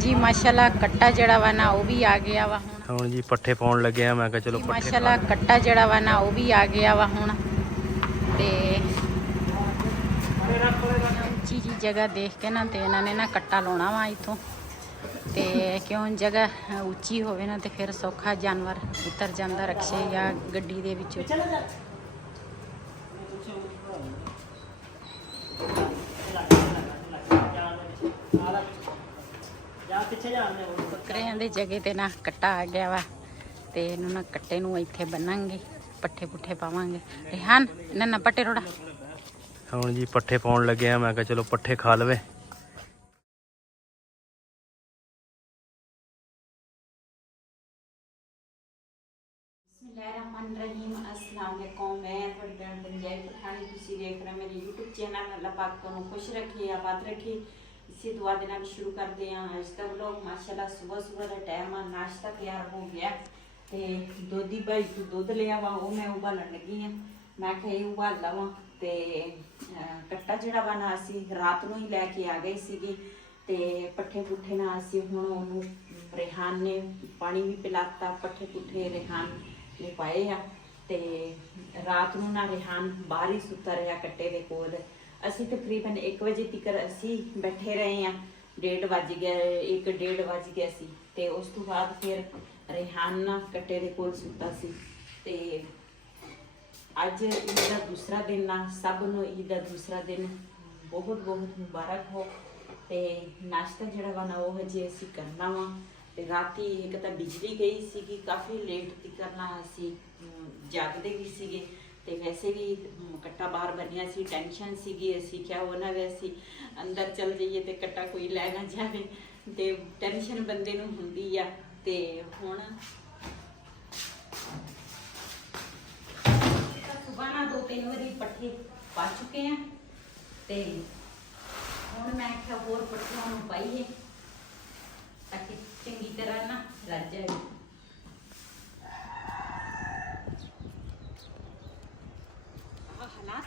जी माशाल्लाह कट्टा जड़ा वा ना वो भी आ गया वा ਹੁਣ ਜੀ ਪੱਠੇ ਪਾਉਣ ਲੱਗੇ ਆ। ਮੈਂ ਕਿਹਾ ਚਲੋ ਪੱਠੇ माशाल्लाह कट्टा जड़ा वा ना वो भी आ गया वा हुण ते ऊंची जी जगह देख के ना ते इन्होंने ना कट्टा लाउणा वा इथों ते क्यों जगह उच्ची होवे ना ते फिर सौखा जानवर उतर जांदा रक्शे या गड्डी दे विचों। बकरियां दी जगह ते ना कट्टा आ गया वा ते इन्हू ना कट्टे नू इत्थे बन्नांगे पट्ठे पुट्ठे पावांगे। रेहान इन्हां ना पट्टे रोड़ा ਹੁਣ ਜੀ ਪੱਠੇ ਪਾਉਣ ਲੱਗੇ ਆ। ਮੈਂ ਕਿਹਾ ਚਲੋ ਪੱਠੇ ਖਾ ਲਵੇ। बिस्मिल्लाहिर्रहमानिर्रहीम अस्सलाम वालेकुम। मैं थोड़ी बहन पंजाबी पठानी तुसी देख रहे मेरे यूट्यूब चैनल। अल्लाह पाक तुहानू खुश रखे आबाद रखे। इसी दुआ दे नाल शुरू करते हैं अज का व्लॉग। माशाल्लाह सुबह सुबह का टाइम आ, नाश्ता तैयार हो गया ते दोधी भाई तू दुध लिया वा वो मैं उबालन लगी हाँ। मैं कहा ये उबाल लवां ते कट्टा जिहड़ा वा ना असीं रात नूं ही लैके आ गए सीगे ते पट्ठे पुट्ठे ना असीं हुण ओनू रेहान ने पानी भी पिलाता। पट्ठे पुट्ठे रेहान ने पाए आ ते रात नूं ना रेहान बाहर ही सुता रहा कट्टे दे कोल। असीं तकरीबन 1 बजे तक असीं बैठे रहे हैं। 1:30 बज गया 1:30 बज गया सी ते उस तो बाद फिर रेहान ना कट्टे दे कोल सुता सी ते अज ईद का दूसरा दिन ना सब नूं ईद का दूसरा दिन बहुत बहुत मुबारक हो। ते नाश्ता जिहड़ा वा ना वो हजे असीं करना वा ते राती एक तां बिजली गई सीगी काफ़ी लेट तक ना असीं जागदे भी सीगे ते वैसे भी कट्टा बाहर बनिया सी टेंशन सीगी। असीं क्या हो ना वैसे अंदर चल जाइए ते कट्टा कोई लै ना जाए ते टेंशन बंदे नूं हुंदी आ। ते हुण सुबह ना 2-3 बारी पट्ठे पा चुके हैं ते हुण मैं क्या होर पट्ठियां नूं पाईए ताकि चंगी तरह ना रज जाए। हालात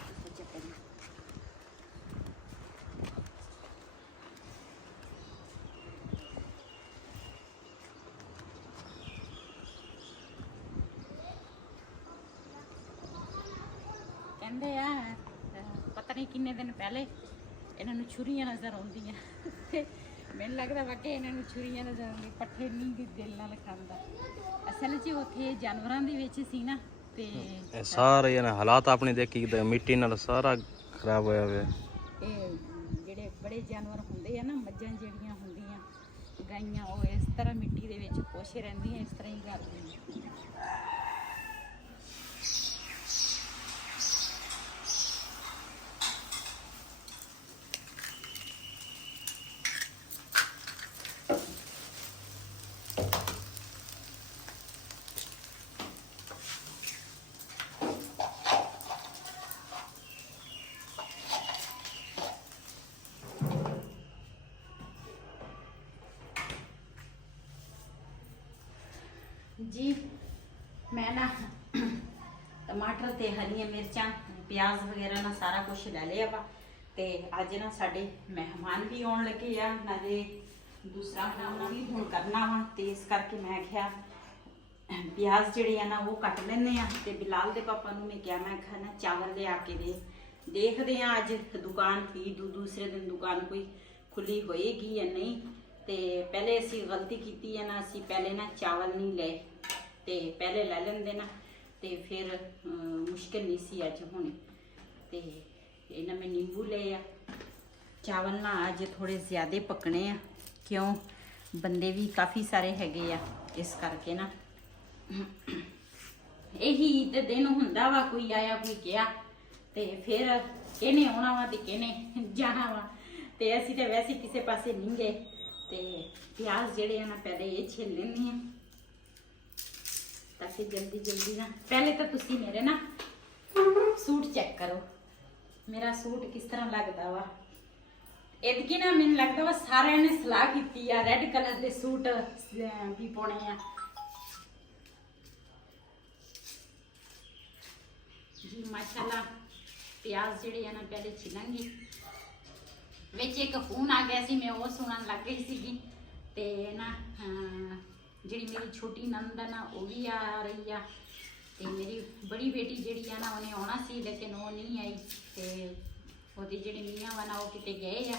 कहते आ पता नहीं किन्ने दिन पहले इन्होंने छुरियां नजर आउंदियां मैनूं लगदा वाकई इन्होंने छुरियां नजर आउंदी पट्ठे नहीं दिल नाल खांदा। असल च उत्थे जानवरां दे विच सी ना ते सारे हालात अपने देखी मिट्टी नाल सारा खराब होया हुआ। ਜਿਹੜੇ बड़े जानवर ਹੁੰਦੇ ਆ ना मੱਝਾਂ ਜਿਹੜੀਆਂ ਹੁੰਦੀਆਂ ਗਾਈਆਂ ਉਹ ਇਸ ਤਰ੍ਹਾਂ ਮਿੱਟੀ ਦੇ ਵਿੱਚ ਪੋਸ਼ੇ ਰਹਿੰਦੀਆਂ ਇਸ ਤਰ੍ਹਾਂ ਹੀ ਕਰਦੀਆਂ। जी मैं ना टमाटर ते हरियां मिर्चां प्याज वगैरह ना सारा कुछ ले लिया वा ते अज ना साडे मेहमान भी आउण लगे आ नाले दूसरा काम भी हुण करना वा ते इस करके मैं आख्या प्याज जिहड़े आ ना वो कट लैने आ ते बिलाल दे पापा नूं मैं क्या मैं आख्या ना चावल लिया के देखदे आ अज दुकान ईद दूसरे दिन दुकान कोई खुली होएगी या नहीं। ते पहले असी गलती की है ना असी पहले ना चावल नहीं ले ते पहले ले लेंदे ना ते फिर मुश्किल नहीं सी अज होनी। ते इन्हां में नींबू ले आ चावल ना अज थोड़े ज़्यादा पकने आ क्यों बंदे भी काफ़ी सारे हैगे आ इस करके ना यही ईद दिन हुंदा वा कोई आया कोई गया ते फिर किहने आउणा वा ते किहने जाना वा ते असी ते वैसे किसी पासे नहीं गए। ते प्याज जेड़े ना पहले ये छील लेनी है ताकि जल्दी जल्दी ना पहले तो तुसी मेरे ना सूट चेक करो मेरा सूट किस तरह लगता वा। इतकी ना मैनूं लगता वा सारे ने सलाह की रेड कलर के सूट भी पाने आ। जी माशाल्लाह प्याज जेड़े ना पहले छिलांगी। विच एक फोन आ गया सी मैं वो सुनन लग गई सी ते ਜਿਹੜੀ ਮੇਰੀ ਛੋਟੀ ਨੰਦ ਆ ਨਾ ਉਹ ਵੀ ਆ ਰਹੀ ਆ, ਤੇ ਮੇਰੀ ਬੜੀ ਬੇਟੀ ਜਿਹੜੀ ਆ ਨਾ ਉਹਨੇ ਆਉਣਾ ਸੀ ਲੇਕਿਨ ਉਹ ਨਹੀਂ ਆਈ, ਤੇ ਉਹਦੇ ਜਿਹੜੇ ਮੀਆਂ ਵਾ ਨਾ ਉਹ ਕਿਤੇ ਗਏ ਆ,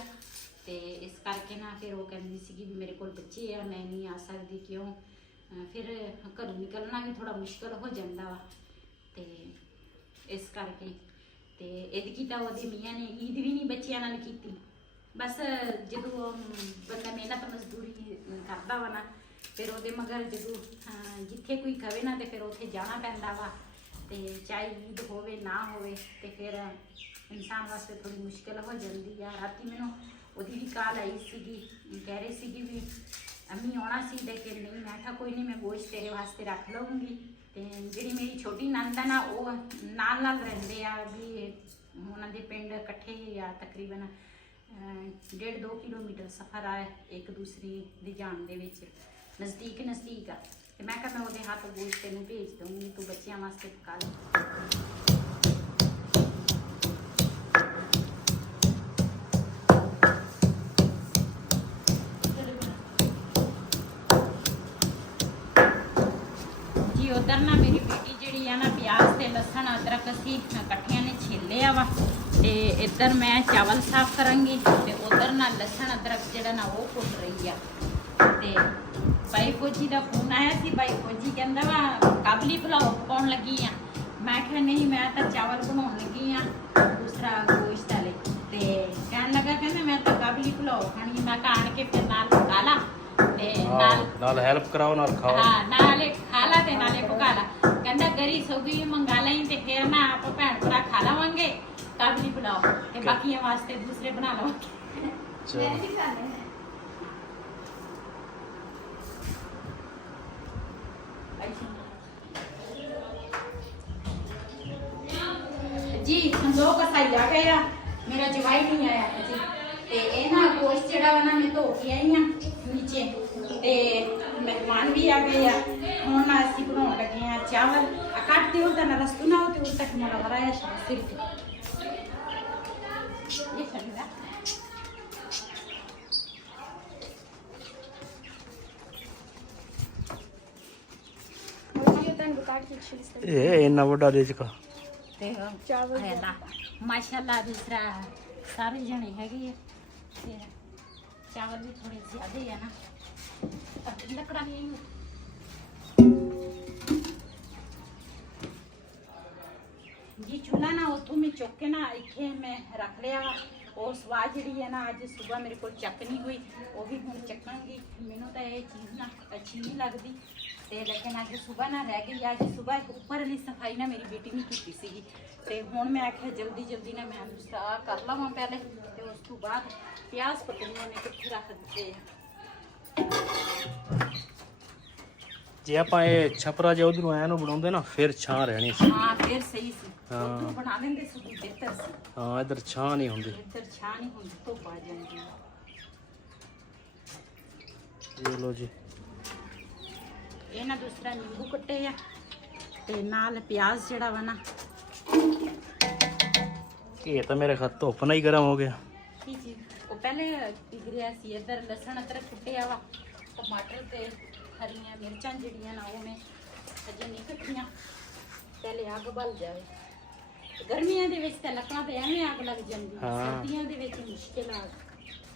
ਤੇ ਇਸ ਕਰਕੇ ਨਾ ਫਿਰ ਉਹ ਕਹਿੰਦੀ ਸੀਗੀ ਵੀ ਮੇਰੇ ਕੋਲ ਬੱਚੇ ਆ ਮੈਂ ਨਹੀਂ ਆ ਸਕਦੀ, ਕਿਉਂ ਫਿਰ ਘਰੋਂ ਨਿਕਲਣਾ ਵੀ ਥੋੜਾ ਮੁਸ਼ਕਲ ਹੋ ਜਾਂਦਾ ਵਾ, ਤੇ ਇਸ ਕਰਕੇ ਤੇ ਇਹਦੀ ਤਾਂ ਉਹਦੇ ਮੀਆਂ ਨੇ ਈਦ ਵੀ ਨਹੀਂ ਬੱਚਿਆਂ ਨਾਲ ਕੀਤੀ। ਬਸ ਜਦੋਂ ਬੰਦਾ ਮਿਹਨਤ ਮਜ਼ਦੂਰੀ ਕਰਦਾ ਵਾ ਨਾ ਫਿਰ ਉਹਦੇ ਮਗਰ ਜਦੋਂ ਜਿੱਥੇ ਕੋਈ ਕਵੇ ਨਾ ਤੇ ਫਿਰ ਉੱਥੇ ਜਾਣਾ ਪੈਂਦਾ ਵਾ, ਤੇ ਚਾਹੇ ਈਦ ਹੋਵੇ ਨਾ ਹੋਵੇ ਤੇ ਫਿਰ ਇਨਸਾਨ ਵਾਸਤੇ ਥੋੜੀ ਮੁਸ਼ਕਿਲ ਹੋ ਜਾਂਦੀ ਆ। ਰਾਤੀ ਮੈਨੂੰ ਉਹਦੀ ਵੀ ਕਾਲ ਆਈ ਸੀਗੀ, ਕਹਿ ਰਹੀ ਸੀਗੀ ਵੀ ਅੰਮੀ ਆਉਣਾ ਸੀ ਲੇਕਿਨ ਨਹੀਂ, ਮੈਂ ਕਿਹਾ ਕੋਈ ਨਹੀਂ ਮੈਂ ਗੋਸ਼ਤ ਤੇਰੇ ਵਾਸਤੇ ਰੱਖ ਲਵਾਂਗੀ। ਤੇ ਜਿਹੜੀ ਮੇਰੀ ਛੋਟੀ ਨੰਦ ਆ ਨਾ ਉਹ ਨਾਲ ਨਾਲ ਰਹਿੰਦੇ ਆ, ਵੀ ਉਹਨਾਂ ਦੇ ਪਿੰਡ ਇਕੱਠੇ ਆ, ਤਕਰੀਬਨ 1.5-2 ਕਿਲੋਮੀਟਰ ਸਫ਼ਰ ਆ ਇੱਕ ਦੂਸਰੀ ਦੀ ਜਾਣ ਦੇ ਵਿੱਚ, ਨਜ਼ਦੀਕ ਆ, ਤੇ ਮੈਂ ਕਿਹਾ ਮੈਂ ਉਹਦੇ ਹੱਥ ਗੋਸ਼ਤ ਤੈਨੂੰ ਭੇਜ ਦਊਂਗੀ, ਤੂੰ ਬੱਚਿਆਂ ਵਾਸਤੇ ਪਕਾ ਲੈ। ਉਧਰ ਨਾ ਮੇਰੀ ਬੇਟੀ ਜਿਹੜੀ ਆ ਨਾ ਪਿਆਜ਼ ਤੇ ਲਸਣ ਅਦਰਕ ਅਸੀਂ ਇਕੱਠਿਆਂ ਨੇ ਛਿੱਲਿਆ ਵਾ, ਤੇ ਇੱਧਰ ਮੈਂ ਚਾਵਲ ਸਾਫ਼ ਕਰਾਂਗੀ, ਤੇ ਉਧਰ ਨਾ ਲਸਣ ਅਦਰਕ ਜਿਹੜਾ ਨਾ ਉਹ ਕੁੱਟ ਰਹੀ ਆ। ਤੇ ਬਾਈ ਫੌਜੀ ਦਾ ਫੋਨ ਆਇਆ ਸੀ, ਬਾਈ ਫੌਜੀ ਕਹਿੰਦਾ ਵਾ ਕਾਬਲੀ ਪੁਲਾਓ ਪਕਾਉਣ ਲੱਗੀ ਆ, ਮੈਂ ਕਿਹਾ ਨਹੀਂ ਮੈਂ ਤਾਂ ਚਾਵਲ ਬਣਾਉਣ ਲੱਗੀ ਆ ਦੂਸਰਾ ਗੋਸ਼ਤ ਵਾਲੇ, ਤੇ ਕਹਿਣ ਲੱਗਾ ਕਹਿੰਦਾ ਮੈਂ ਤਾਂ ਕਾਬਲੀ ਪੁਲਾਓ ਖਾਣੀ, ਮੈਂ ਕਿਹਾ ਆਣ ਕੇ ਫਿਰ ਨਾਲ ਪਕਾ ਲਾ ਤੇ ਨਾਲ ਹੈਲਪ ਕਰਾਓ ਨਾਲ ਖਾਓ, ਹਾਂ ਨਾਲੇ ਖਾ ਲਾ ਤੇ ਨਾਲੇ ਪਕਾ ਲਾ। ਕਹਿੰਦਾ ਗਰੀ ਸੋਗੀ ਮੰਗਾ ਲਈ ਤੇ ਫਿਰ ਨਾ ਆਪਾਂ ਭੈਣ ਭਰਾ ਖਾ ਲਵਾਂਗੇ ਕਾਬਲੀ ਪੁਲਾਓ, ਤੇ ਬਾਕੀਆਂ ਵਾਸਤੇ ਦੂਸਰੇ ਬਣਾ ਲਵਾਂਗੇ। जी दो कसाई आ गए, मेरा जवाई नहीं आया जी, ते ये ना गोश्त जेड़ा वा ना मैं धो के आई हाँ नीचे, ते मेहमान भी आ गए हैं। हुण ना असीं बनाउण लगे हैं चावल, कट दिओ तां ना रस्तू ना हो ते उस तक मेरा भराया सिर्फ ये चलेगा। ਇਹ ਇੰਨਾ ਵੱਡਾ ਦੇਚਕਾ ਤੇ ਚਾਵਲ ਹੈ ਨਾ ਮਾਸ਼ਾਅੱਲਾ ਦੂਸਰਾ ਸਾਰੇ ਜਣੇ ਹੈਗੇ ਆ, ਤੇ ਚਾਵਲ ਵੀ ਥੋੜੇ ਜ਼ਿਆਦੇ ਆ ਨਾ, ਲੱਕੜਾਂ ਨਹੀਂ ਜੀ ਚੁੱਲ੍ਹਾ ਨਾ ਉੱਥੋਂ ਮੈਂ ਚੁੱਕ ਕੇ ਨਾ ਇੱਥੇ ਮੈਂ ਰੱਖ ਲਿਆ ਵਾ। ਉਹ ਸਵਾਦ ਜਿਹੜੀ ਹੈ ਨਾ ਅੱਜ ਸਵੇਰ ਮੇਰੇ ਕੋਲ ਚੱਕ ਨਹੀਂ ਹੋਈ, ਉਹ ਵੀ ਹੁਣ ਚੱਕਾਂਗੀ। ਮੈਨੂੰ ਤਾਂ ਇਹ ਚੀਜ਼ ਨਾ ਅੱਛੀ ਨਹੀਂ ਲੱਗਦੀ, ਤੇ ਲੇਕਿਨ ਅੱਜ ਸਵੇਰ ਨਾ ਰਹਿ ਗਈ। ਅੱਜ ਸਵੇਰ ਉੱਪਰ ਵਾਲੀ ਸਫਾਈ ਨਾ ਮੇਰੀ ਬੇਟੀ ਨੇ ਕੀਤੀ ਸੀਗੀ, ਤੇ ਹੁਣ ਮੈਂ ਆਖਿਆ ਜਲਦੀ ਨਾ ਮੈਂ ਦੂਸਰਾ ਕਰ ਲਵਾਂ ਪਹਿਲੇ, ਤੇ ਉਸ ਤੋਂ ਬਾਅਦ ਪਿਆਜ਼ ਪਤਲੀਆਂ ਨੇ ਕਿੱਥੇ ਰੱਖ ਦਿੱਤੇ ਆ। ਜੇ ਆਪਾਂ ਇਹ ਛਪਰਾ ਜੇ ਉਧਰੋਂ ਆਇਆ ਨੂੰ ਬਣਾਉਂਦੇ ਨਾ ਫਿਰ ਛਾਂ ਰਹਿਣੀ ਸੀ। ਹਾਂ ਫਿਰ ਸਹੀ ਸੀ, ਉਧਰੋਂ ਬਣਾ ਲੈਂਦੇ ਸੀ ਬਿਹਤਰ ਸੀ। ਹਾਂ ਇੱਧਰ ਛਾਂ ਨਹੀਂ ਹੁੰਦੀ, ਇੱਧਰ ਛਾਂ ਨਹੀਂ ਹੁੰਦੀ, ਧੁੱਪ ਆ ਜਾਂਦੀ ਆ। ਇਹ ਲੋ ਜੀ, ਇਹ ਨਾ ਦੂਸਰਾ ਨਿੰਬੂ ਕੱਟੇ ਆ, ਤੇ ਨਾਲ ਪਿਆਜ਼ ਜਿਹੜਾ ਵਾ ਨਾ ਇਹ ਤਾਂ ਮੇਰੇ ਖਤ ਧੁੱਪ ਨਾਲ ਹੀ ਗਰਮ ਹੋ ਗਿਆ। ਕੀ ਚੀਜ਼ ਉਹ ਪਹਿਲੇ ਡਿਗਰਿਆ ਸੀ। ਇੱਧਰ ਲਸਣ ਅਦਰਕ ਕੁੱਟਿਆ ਵਾ, ਟਮਾਟਰ ਤੇ ਹਰੀਆਂ ਮਿਰਚਾਂ ਜਿਹੜੀਆਂ ਨਾ ਉਹ ਮੈਂ ਅਜੇ ਨਹੀਂ ਕੱਟੀਆਂ, ਪਹਿਲੇ ਅੱਗ ਬਲ ਜਾਵੇ। ਗਰਮੀਆਂ ਦੇ ਵਿੱਚ ਤਾਂ ਲੱਕੜਾਂ ਤੇ ਐਵੇਂ ਅੱਗ ਲੱਗ ਜਾਂਦੀ, ਸਰਦੀਆਂ ਦੇ ਵਿੱਚ ਮੁਸ਼ਕਿਲ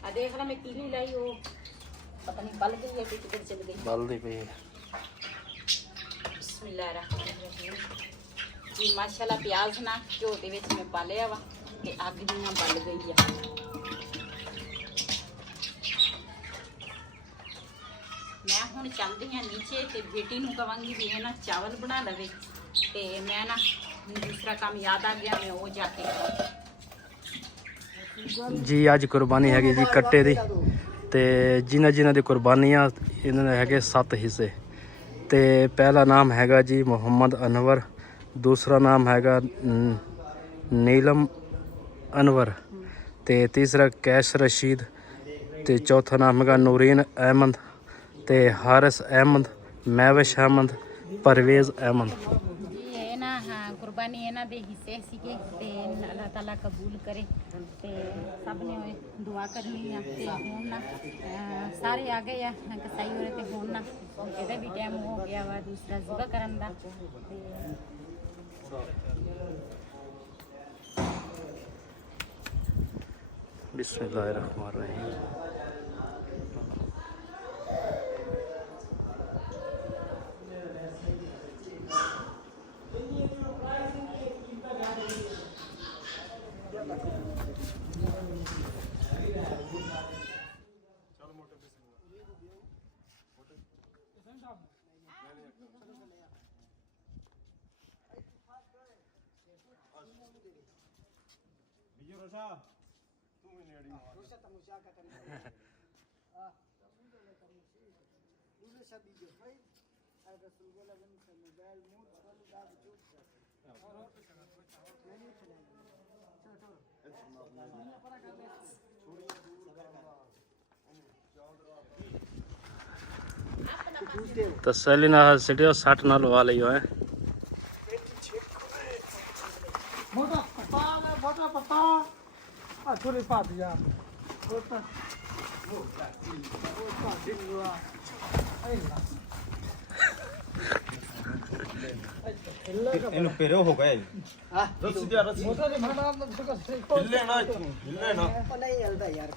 ਆ ਦੇਖ ਲਾ ਮੈਂ ਕੀਲੀ ਲਾਈ, ਉਹ ਪਤਾ ਨਹੀਂ ਬਲ ਗਈ ਹੈ ਕਿ ਕਿੱਧਰ ਚਲ ਗਈ। ਬਲਦੀ ਪਈ ਬਿਸਮਿਲ੍ਲਾਹਿਰ ਰਹਿਮਾਨਿਰ ਰਹੀਮ ਜੀ। ਮਾਸ਼ਾਅੱਲਾ ਪਿਆਜ਼ ਨਾ ਘਿਓ ਦੇ ਵਿੱਚ ਮੈਂ ਪਾ ਲਿਆ ਵਾ, ਤੇ ਅੱਗ ਦੀ ਨਾ ਬਲ ਗਈ ਆ। ਮੈਂ ਹੁਣ ਚੱਲਦੀ ਹਾਂ ਨੀਚੇ, ਤੇ ਬੇਟੀ ਨੂੰ ਕਵਾਂਗੀ ਵੀ ਇਹ ਨਾ ਚਾਵਲ ਬਣਾ ਲਵੇ, ਤੇ ਮੈਂ ਨਾ ਦੂਸਰਾ ਕੰਮ ਯਾਦ ਆ ਗਿਆ, ਮੈਂ ਉਹ ਜਾ ਕੇ ਜੀ। ਅੱਜ ਕੁਰਬਾਨੀ ਹੈਗੀ ਜੀ ਕੱਟੇ ਦੀ, ਤੇ ਜਿਨ੍ਹਾਂ ਦੀ ਕੁਰਬਾਨੀਆਂ ਇਹਨਾਂ ਦੇ ਹੈਗੇ 7 ਹਿੱਸੇ। ਤੇ ਪਹਿਲਾ ਨਾਮ ਹੈਗਾ ਜੀ ਮੁਹੰਮਦ ਅਨਵਰ, ਦੂਸਰਾ ਨਾਮ ਹੈਗਾ ਨੀਲਮ ਅਨਵਰ, ਤੇ ਤੀਸਰਾ ਕੈਸ਼ ਰਸ਼ੀਦ, ਤੇ ਚੌਥਾ ਨਾਮ ਹੈਗਾ ਨੂਰੀਨ ਅਹਿਮਦ, ਤੇ ਹਾਰਿਸ ਅਹਿਮਦ, ਮਹਿਵਿਸ਼ ਅਹਿਮਦ, ਪਰਵੇਜ਼ ਅਹਿਮਦ। ਜੀ ਇਹ ਨਾ ਕੁਰਬਾਨੀ ਇਹਨਾਂ ਦੇ ਹਿੱਸੇ ਸੀਗੇ ਤੇ ਅੱਲਾਹ ਤਾਲਾ ਕਬੂਲ ਕਰੇ ਤੇ ਸਭ ਨੇ ਦੁਆ ਕਰਨੀ ਆ। ਤੇ ਹੁਣ ਨਾ ਸਾਰੇ ਆ ਗਏ ਆ ਕਸਾਈ ਹੋਰੇ ਤੇ ਹੁਣ ਨਾ ਇਹਦਾ ਵੀ ਟਾਈਮ ਹੋ ਗਿਆ ਵਾ ਦੂਸਰਾ ਜ਼ਿਬਾ ਕਰਨ ਦਾ। ਤੇ बिस्मिल्लाहिर्रहमानिर्रहीम। तसल्ली ना सिटियो 60 ना लवा लियो है। मोटा पत्ता थोड़ी पात यार ਇਹਨੂੰ ਪੇਰੋ ਹੋ ਗਏ ਹਾਂ ਰੱਸੀ ਦਿਆ ਰੱਸੀ मोटा ने भाड़ा में धक्का से ਹਿੱਲੇ ਨਾ ਇੱਥੋਂ ਹਿੱਲੇ ਨਾ नहीं हलता यार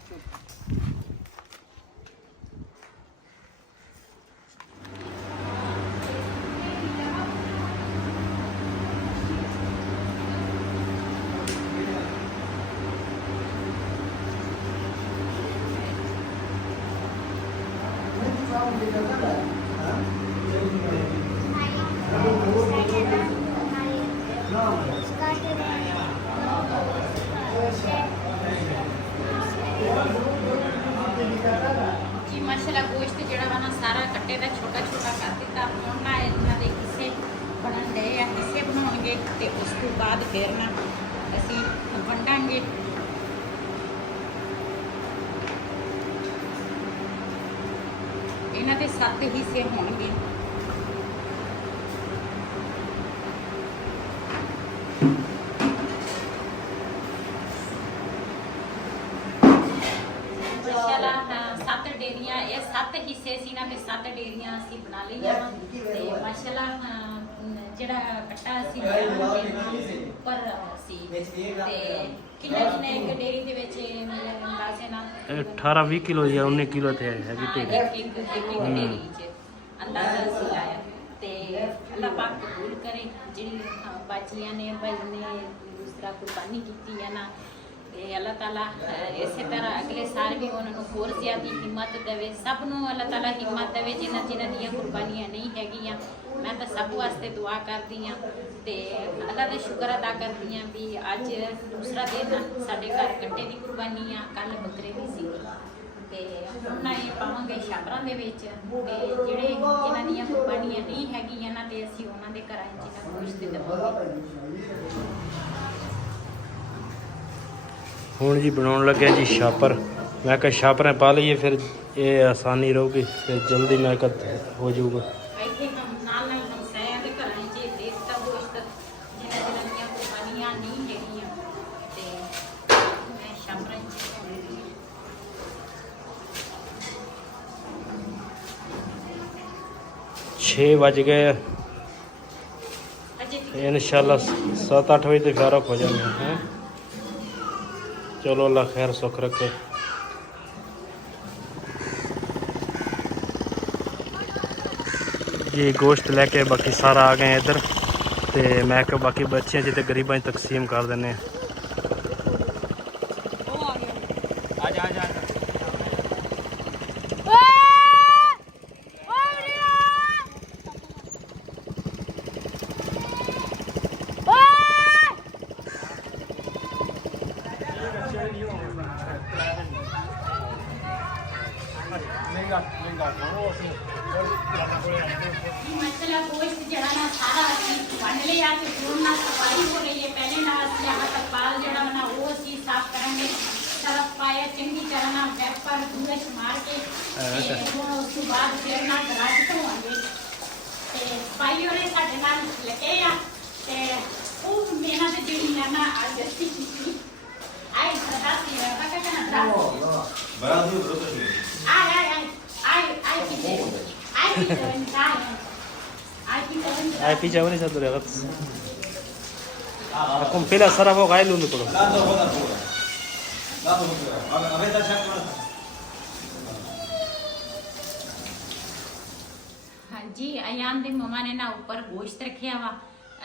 ਜੀ ਮਾਸ਼ਾਅੱਲਾ ਗੋਸ਼ਤ ਜਿਹੜਾ ਵਾ ਨਾ ਸਾਰਾ ਕੱਟੇ ਦਾ ਛੋਟਾ ਛੋਟਾ ਕਰ ਦਿੱਤਾ। ਹੁਣ ਨਾ ਇਹਨਾਂ ਦੇ ਹਿੱਸੇ ਬਣਨ ਡਏ ਆ, ਹਿੱਸੇ ਬਣਾਉਣਗੇ ਤੇ ਉਸ ਤੋਂ ਬਾਅਦ ਫਿਰ ਨਾ ਅਸੀਂ ਵੰਡਾਂਗੇ। ਇਹਨਾਂ ਦੇ 7 ਹਿੱਸੇ ਹੋਣਗੇ। ਮਾਸ਼ਾਅੱਲਾ 7 ਡੇਰੀਆਂ, ਇਹ 7 ਹਿੱਸੇ ਸੀ ਨਾ ਤੇ 7 ਡੇਰੀਆਂ ਅਸੀਂ ਬਣਾ ਲਈਆਂ ਵਾ। ਤੇ ਮਾਸ਼ਾਅੱਲਾ ਜਿਹੜਾ ਕੱਟਾ ਸੀ ਉੱਪਰ ਸੀ ਤੇ ਕਿੰਨਾ ਇੱਕ ਡੇਰੀ ਦੇ ਵਿੱਚ ਅੰਦਾਜ਼ੇ ਨਾਲ 18-20 किलो या 19 किलो थे हैगी टेढ़ी। ਇੱਕ ਡੇਰੀ 'ਚ ਅੰਦਾਜ਼ਾ ਸੀ ਲਾਇਆ। ਤੇ ਅੱਲਾਹ ਪਾਕ ਕਬੂਲ ਕਰੇ ਜਿਹੜੀ ਬਾਚੀਆਂ ਨੇ ਭਾਈ ਨੇ ਦੂਸਰਾ ਕੁਰਬਾਨੀ ਕੀਤੀ ਹੈ ਨਾ ਤੇ ਅੱਲਾਹ ਤਾਲਾ ਇਸੇ ਤਰ੍ਹਾਂ ਅਗਲੇ ਸਾਲ ਵੀ ਉਹਨਾਂ ਨੂੰ ਹੋਰ ਜ਼ਿਆਦਾ ਹਿੰਮਤ ਦੇਵੇ। ਸਭ ਨੂੰ ਅੱਲਾਹ ਤਾਲਾ ਹਿੰਮਤ ਦੇਵੇ ਜਿਨ੍ਹਾਂ ਦੀਆਂ ਕੁਰਬਾਨੀਆਂ ਨਹੀਂ ਹੈਗੀਆਂ। ਮੈਂ ਤਾਂ ਸਭ ਵਾਸਤੇ ਦੁਆ ਕਰਦੀ ਹਾਂ ਤੇ ਅੱਲਾਹ ਦਾ ਸ਼ੁਕਰ ਅਦਾ ਕਰਦੀ ਹਾਂ ਵੀ ਅੱਜ ਦੂਸਰਾ ਦਿਨ ਸਾਡੇ ਘਰ ਕੱਟੇ ਦੀ ਕੁਰਬਾਨੀ ਆ, ਕੱਲ ਬੱਕਰੇ ਦੀ ਸੀ ਤੇ ਹੁਣ ਨਾ ਇਹ ਪਾਵਾਂਗੇ ਛਾਪਰਾਂ ਦੇ ਵਿੱਚ। ਤੇ ਜਿਹੜੇ ਜਿਨ੍ਹਾਂ ਦੀਆਂ ਕੁਰਬਾਨੀਆਂ ਨਹੀਂ ਹੈਗੀਆਂ ਨਾ ਤੇ ਅਸੀਂ ਉਹਨਾਂ ਦੇ ਘਰਾਂ 'ਚ ਨਾ ਗੋਸ਼ਤ ਦੇਵਾਂਗੇ। ਹੁਣ ਜੀ ਬਣਾਉਣ ਲੱਗਿਆ ਜੀ ਛਾਪਰ। ਮੈਂ ਕਿਹਾ ਛਾਪਰਾਂ ਪਾ ਲਈਏ ਫਿਰ ਇਹ ਆਸਾਨੀ ਰਹੂਗੀ, ਫਿਰ ਜਲਦੀ ਮੈਂ ਕਿਹਾ ਹੋ ਜਾਊਗਾ। ਇੱਥੇ ਨਾਲ ਹਮ ਸਾਰਿਆਂ ਦੇ ਘਰਾਂ 'ਚ ਦੇਸ਼ ਦਾ ਗੋਸ਼ਤ ਜਿਨ੍ਹਾਂ ਦੀਆਂ ਕੁਰਬਾਨੀਆਂ ਨਹੀਂ ਹੈਗੀਆਂ ਤੇ ਮੈਂ ਛਾਪਰਾਂ 'ਚ ਪਾਉਂਦੀ ਹਾਂ। 6 ਵੱਜ ਗਏ ਆ। इंशाल्लाह 7-8 बजे तक फारग हो जाएंगे हैं। चलो अल्लाह खैर सुख रखे। जी गोश्त लैके बाकी सारा आ गए इधर ते मैं कहा बाकी बच्चे जिते गरीबां तकसीम कर देने। मसला गोश्त जड़ा ना सारा ਅਸੀਂ ਵੰਡ ਲਿਆ ਤੇ ਹੁਣ ਨਾ ਸਫਾਈ ਹੋ ਰਹੀ ਹੈ। ਪਹਿਲੇ ਨਾਲ ਅਸੀਂ ਆਹ ਤਰਪਾਲ ਜਿਹੜਾ ਨਾ ਉਹ ਅਸੀਂ ਸਾਫ਼ ਕਰਾਂਗੇ। ਸਰਫ ਪਾਇਆ ਚੰਗੀ ਤਰ੍ਹਾਂ ਨਾਲ ਵੈਪਰ ਬੁਰਸ਼ ਮਾਰ ਕੇ ਤੇ ਹੁਣ ਉਸ ਤੋਂ ਬਾਅਦ ਫਿਰ ਨਾ ਦਰਾਜ ਧੋਵਾਂਗੇ ਤੇ ਸਫਾਈ ਹੋਰੇ ਸਾਡੇ ਨਾਲ ਲੱਗੇ ਆ ਤੇ ਉਹ ਮੇਨਾ ਤੇ ਜਿਹੜੀ ਨਾ ਅੱਜ ਆਈ ਸਦਾ ਸੀ ਆ ਕਹਿੰਦਾ ਨਾ ਬੜਾ ਦੀ ਬਰੋਤ ਸੀ ai Ai picha wani sa dure gat. Akum pila sara ho gai lundu kodo. ਲਾ ਦੋ ਬੋਦਾ ਪੂਰਾ ਲਾ ਦੋ ਪੂਰਾ ਅਬੇ ਤਾਂ ਚੈੱਕ ਕਰ ਹਾਂਜੀ ਅਯਾਨ ਦੇ ਮਮਾ ਨੇ ਨਾ ਉੱਪਰ ਗੋਸ਼ਤ ਰੱਖਿਆ ਵਾ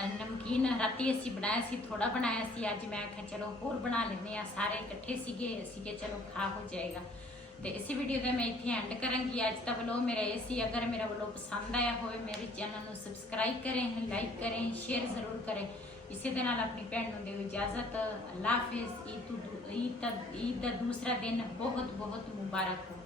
ਨਮਕੀਨ ਰਾਤੀ ਅਸੀਂ ਬਣਾਇਆ ਸੀ ਥੋੜਾ ਬਣਾਇਆ ਸੀ ਅੱਜ ਮੈਂ ਕਿਹਾ ਚਲੋ ਹੋਰ ਬਣਾ ਲੈਂਦੇ ਆ ਸਾਰੇ ਇਕੱਠੇ ਸੀਗੇ ਅਸੀਂ ਕਿ ਚਲੋ ਖਾ ਹੋ ਜਾਏਗਾ ਤੇ ਇਸੇ ਵੀਡੀਓ ਦਾ ਮੈਂ ਇੱਥੇ ਐਂਡ ਕਰਾਂਗੀ ਅੱਜ ਦਾ ਵਲੋਗ ਮੇਰਾ ਇਹ ਸੀ ਅਗਰ ਮੇਰਾ ਵਲੋਗ ਪਸੰਦ ਆਇਆ ਹੋਵੇ ਮੇਰੇ ਚੈਨਲ ਨੂੰ ਸਬਸਕ੍ਰਾਈਬ ਕरें ਲਾਈਕ ਕरें ਸ਼ੇਅਰ ਜ਼ਰੂਰ ਕरें ਇਸੇ ਦੇ ਨਾਲ ਆਪਣੀ ਭੈਣ ਨੂੰ ਦਿਓ ਇਜਾਜ਼ਤ ਅੱਲਾਹ ਹਾਫਿਜ਼ ਈਦ ਦਾ ਦੂਸਰਾ ਦਿਨ ਬਹੁਤ ਬਹੁਤ ਮੁਬਾਰਕ ਹੋ